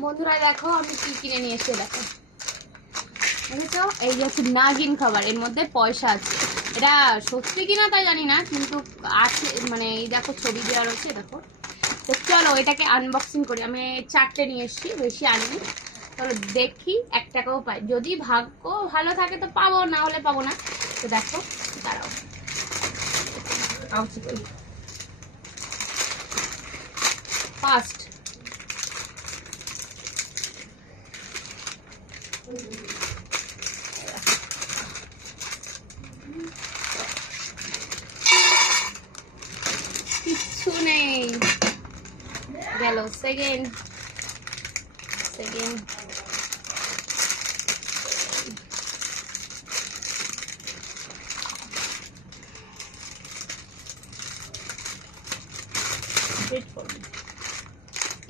বন্ধুরা দেখো আমি কি কিনে নিয়ে এসে, দেখো বুঝেছো, এই যে হচ্ছে নাগিন খাবার, এর মধ্যে পয়সা আছে। এটা সত্যি কিনা তাই জানি না, কিন্তু আছে, মানে এই দেখো ছবি দেওয়া রয়েছে, দেখো। তো চলো এটাকে আনবক্সিং করি। আমি 4টে নিয়ে এসেছি, বেশি আনিনি। চলো দেখি 1 টাকাও পাই, যদি ভাগ্য ভালো থাকে তো পাবো, না হলে পাবো না। তো দেখো, দাঁড়াও ফার্স্ট কিচ্ছু নেই, গেল। সেকেন্ড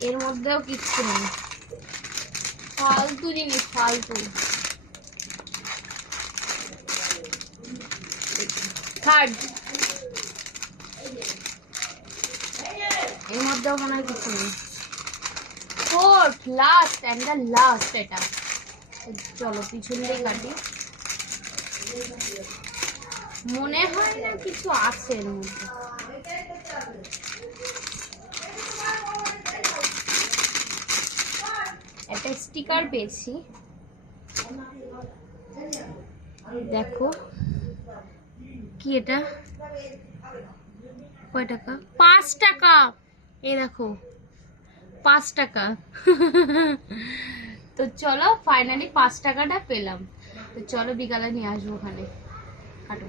এর মধ্যেও কিচ্ছু নেই, ফালতু জিনিস, ফালতু। থার্ড, এর মধ্যেও মনে হয় কিছু নেই। Fourth, last and the last এটা। চলো পিছন দিয়ে কাটি, মনে হয় না কিছু আছে এর মধ্যে। একটা স্টিকার পেয়েছি, দেখো কি এটা, কয় টাকা? 5 টাকা। এই দেখো 5 টাকা। তো চলো ফাইনালি 5 টাকাটা পেলাম। তো চলো বিকালে নিয়ে আসবো ওখানে, কাটো।